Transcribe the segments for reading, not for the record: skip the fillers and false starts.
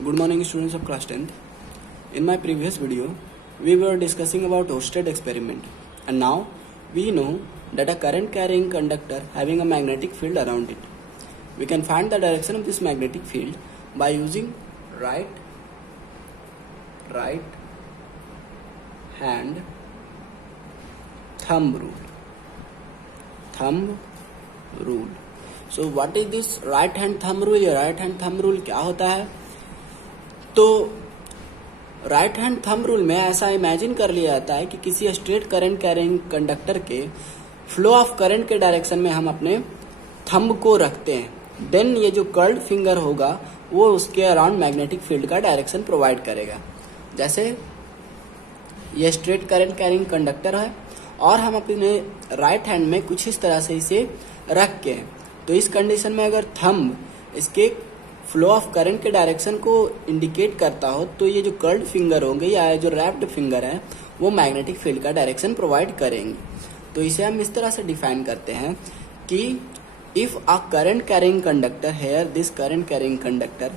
Good morning students of class 10th. In my previous video, we were discussing about Oersted experiment, and now we know that a current carrying conductor having a magnetic field around it. We can find the direction of this magnetic field by using right hand thumb rule. So what is this right hand thumb rule? ये right hand thumb rule क्या होता है? तो right hand thumb rule में ऐसा imagine कर लिया जाता है कि किसी स्ट्रेट करंट कैरिंग कंडक्टर के फ्लो ऑफ करंट के डायरेक्शन में हम अपने थंब को रखते हैं। देन ये जो कर्ल्ड फिंगर होगा वो उसके अराउंड मैग्नेटिक फील्ड का डायरेक्शन प्रोवाइड करेगा। जैसे ये स्ट्रेट करंट कैरिंग कंडक्टर है और हम अपने राइट हैंड में कुछ इस तरह से इसे रख के, तो इस कंडीशन में अगर थंब इसके फ्लो ऑफ करंट के डायरेक्शन को इंडिकेट करता हो तो ये जो कर्ल्ड फिंगर होंगे या जो रैप्ड फिंगर है वो मैग्नेटिक फील्ड का डायरेक्शन प्रोवाइड करेंगे। तो इसे हम इस तरह से डिफाइन करते हैं कि if a current carrying conductor here this current carrying conductor,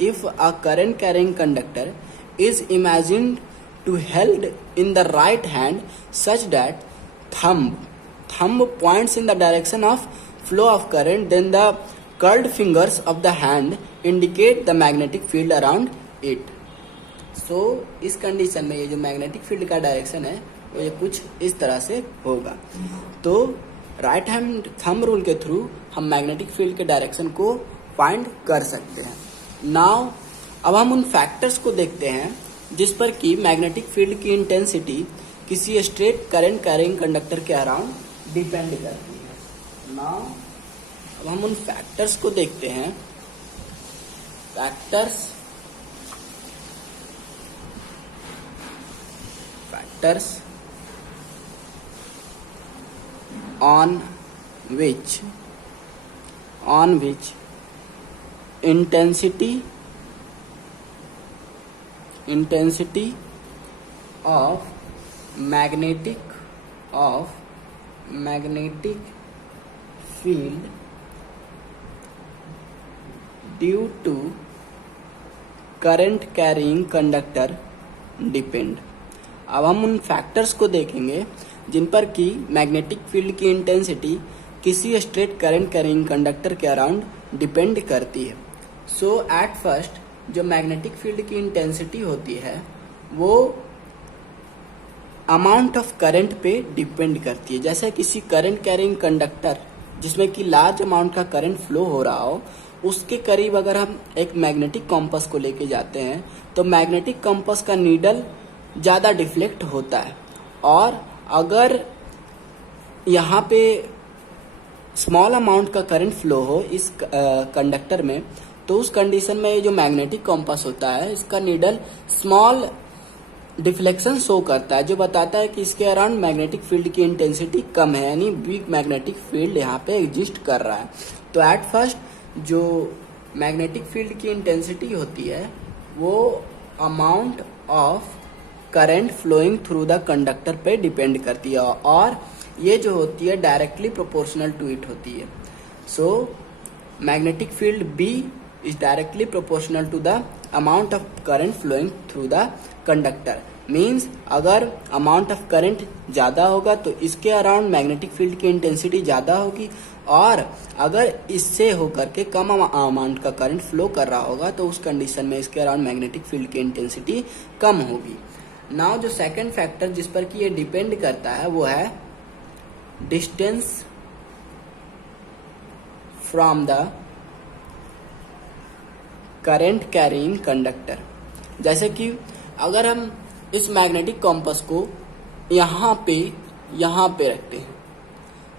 if a current carrying conductor is imagined to held in the right hand such that thumb points in the direction of flow of current, then the curled fingers of the hand indicate the magnetic field around it. So इस condition में ये जो magnetic field का direction है वो ये कुछ इस तरह से होगा। तो राइट हैंड थंब रूल के थ्रू हम मैग्नेटिक फील्ड के डायरेक्शन को फाइंड कर सकते हैं। नाउ अब हम उन फैक्टर्स को देखते हैं जिस पर कि मैग्नेटिक फील्ड की इंटेंसिटी किसी स्ट्रेट करंट कैरिंग कंडक्टर के अराउंड डिपेंड करती है। नाउ अब हम उन फैक्टर्स को देखते हैं। Factors on which intensity of magnetic field due to current carrying conductor depend. अब हम उन फैक्टर्स को देखेंगे जिन पर कि मैग्नेटिक फील्ड की इंटेंसिटी किसी स्ट्रेट करंट कैरिंग कंडक्टर के अराउंड डिपेंड करती है। सो एट फर्स्ट जो मैग्नेटिक फील्ड की इंटेंसिटी होती है वो अमाउंट ऑफ करंट पे डिपेंड करती है। जैसे किसी करंट कैरिंग कंडक्टर जिसमें कि लार्ज अमाउंट का करंट फ्लो हो रहा हो, उसके करीब अगर हम एक मैग्नेटिक कॉम्पस को लेके जाते हैं तो मैग्नेटिक कॉम्पस का नीडल ज़्यादा डिफ्लेक्ट होता है, और अगर यहाँ पे स्मॉल अमाउंट का करंट फ्लो हो इस कंडक्टर में, तो उस कंडीशन में ये जो मैग्नेटिक कॉम्पस होता है इसका नीडल स्मॉल डिफ्लेक्शन शो करता है, जो बताता है कि इसके अराउंड मैग्नेटिक फील्ड की इंटेंसिटी कम है, यानी वीक मैग्नेटिक फील्ड यहाँ पे एग्जिस्ट कर रहा है। तो एट फर्स्ट जो मैग्नेटिक फील्ड की इंटेंसिटी होती है वो amount of current flowing through the conductor पे डिपेंड करती है, और ये जो होती है डायरेक्टली प्रोपोर्शनल टू इट होती है। So magnetic field B is directly proportional to the amount of current flowing through the conductor. Means अगर अमाउंट ऑफ करंट ज्यादा होगा तो इसके अराउंड मैग्नेटिक फील्ड की इंटेंसिटी ज्यादा होगी, और अगर इससे होकर के कम अमाउंट का करंट फ्लो कर रहा होगा तो उस कंडीशन में इसके अराउंड मैग्नेटिक फील्ड की इंटेंसिटी कम होगी। नाउ जो सेकंड फैक्टर जिस पर कि ये डिपेंड करता है वो है distance from the current carrying conductor. जैसे कि अगर हम इस मैग्नेटिक कॉम्पस को यहाँ पे रखते हैं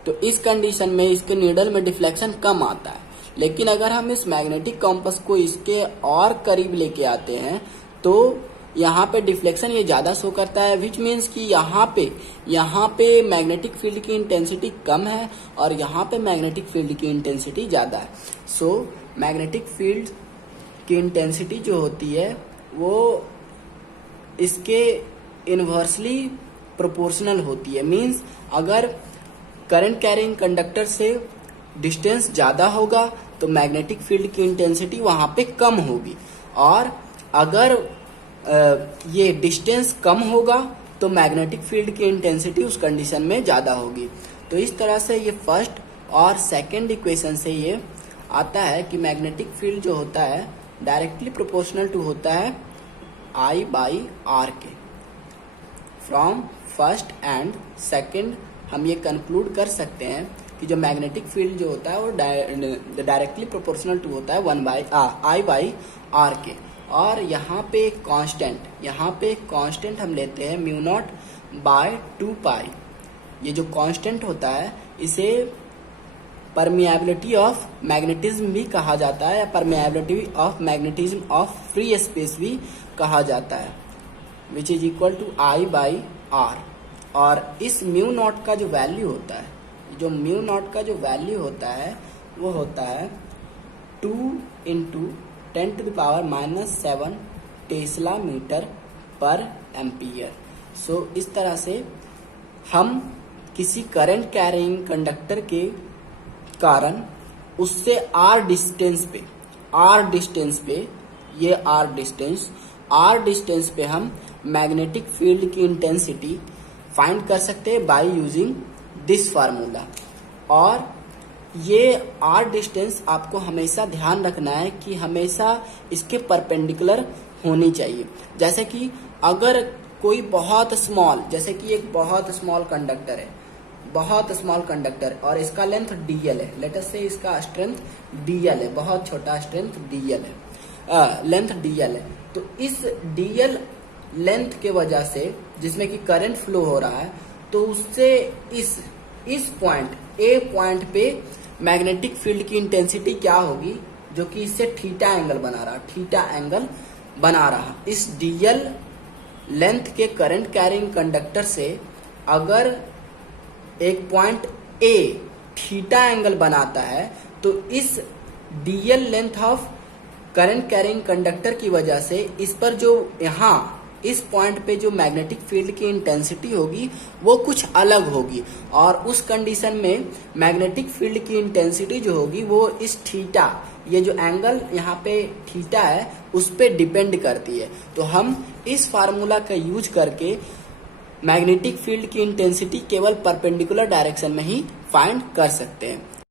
तो इस कंडीशन में इसके नीडल में डिफ्लेक्शन कम आता है, लेकिन अगर हम इस मैग्नेटिक कॉम्पस को इसके और करीब लेके आते हैं तो यहाँ पे डिफ्लेक्शन ये ज्यादा शो करता है, विच मीन्स कि यहाँ पे मैग्नेटिक फील्ड की इंटेंसिटी कम है और यहाँ पे मैग्नेटिक फील्ड की इंटेंसिटी ज्यादा है। सो मैग्नेटिक फील्ड की इंटेंसिटी जो होती है वो इसके इनवर्सली प्रोपोर्शनल होती है। मीन्स अगर करंट कैरिंग कंडक्टर से डिस्टेंस ज्यादा होगा तो मैग्नेटिक फील्ड की इंटेंसिटी वहां पे कम होगी, और अगर ये डिस्टेंस कम होगा तो मैग्नेटिक फील्ड की इंटेंसिटी उस कंडीशन में ज्यादा होगी। तो इस तरह से ये फर्स्ट और सेकंड इक्वेशन से ये आता है कि मैग्नेटिक फील्ड जो होता है डायरेक्टली प्रोपोर्शनल टू होता है I/R के। फ्रॉम फर्स्ट एंड सेकंड हम ये कंक्लूड कर सकते हैं कि जो मैग्नेटिक फील्ड जो होता है वो डायरेक्टली प्रोपोर्शनल टू होता है I/R के। और यहाँ पे एक कांस्टेंट हम लेते हैं μ0/2π। ये जो कांस्टेंट होता है इसे परमिएबिलिटी ऑफ मैग्नेटिज्म भी कहा जाता है, या permeability of magnetism of free space भी कहा जाता है, which is equal to I/R। और इस μ0 का जो वैल्यू होता है, वो होता है 2 × 10⁻⁻7 टेस्ला मीटर पर एम्पियर। सो इस तरह से हम किसी करंट कैरिंग कंडक्टर के कारण उससे r डिस्टेंस पे हम मैग्नेटिक फील्ड की इंटेंसिटी फाइंड कर सकते हैं बाय यूजिंग दिस फार्मूला। और ये r डिस्टेंस आपको हमेशा ध्यान रखना है कि हमेशा इसके परपेंडिकुलर होनी चाहिए। जैसे कि अगर कोई बहुत स्मॉल, जैसे कि एक बहुत स्मॉल कंडक्टर और इसका लेंथ dl है, लेट अस से इसका स्ट्रेंथ dl है, बहुत छोटा स्ट्रेंथ dl है, लेंथ dl है। तो इस dl लेंथ के वजह से जिसमें कि करंट फ्लो हो रहा है, तो उससे इस पॉइंट A पॉइंट पे मैग्नेटिक फील्ड की इंटेंसिटी क्या होगी, जो कि इससे थीटा एंगल बना रहा। इस dl लेंथ के करंट कैरिंग कंडक्टर से अगर एक पॉइंट A थीटा एंगल बनाता है, तो इस dl length of current carrying conductor की वजह से इस पर जो यहाँ इस पॉइंट पे जो मैग्नेटिक फील्ड की इंटेंसिटी होगी वो कुछ अलग होगी, और उस कंडीशन में मैग्नेटिक फील्ड की इंटेंसिटी जो होगी वो इस थीटा, ये जो एंगल यहाँ पे थीटा है, उस पे डिपेंड करती है। तो हम इस फार्मूला का यूज करके मैग्नेटिक फील्ड की इंटेंसिटी केवल परपेंडिकुलर डायरेक्शन में ही फाइंड कर सकते हैं।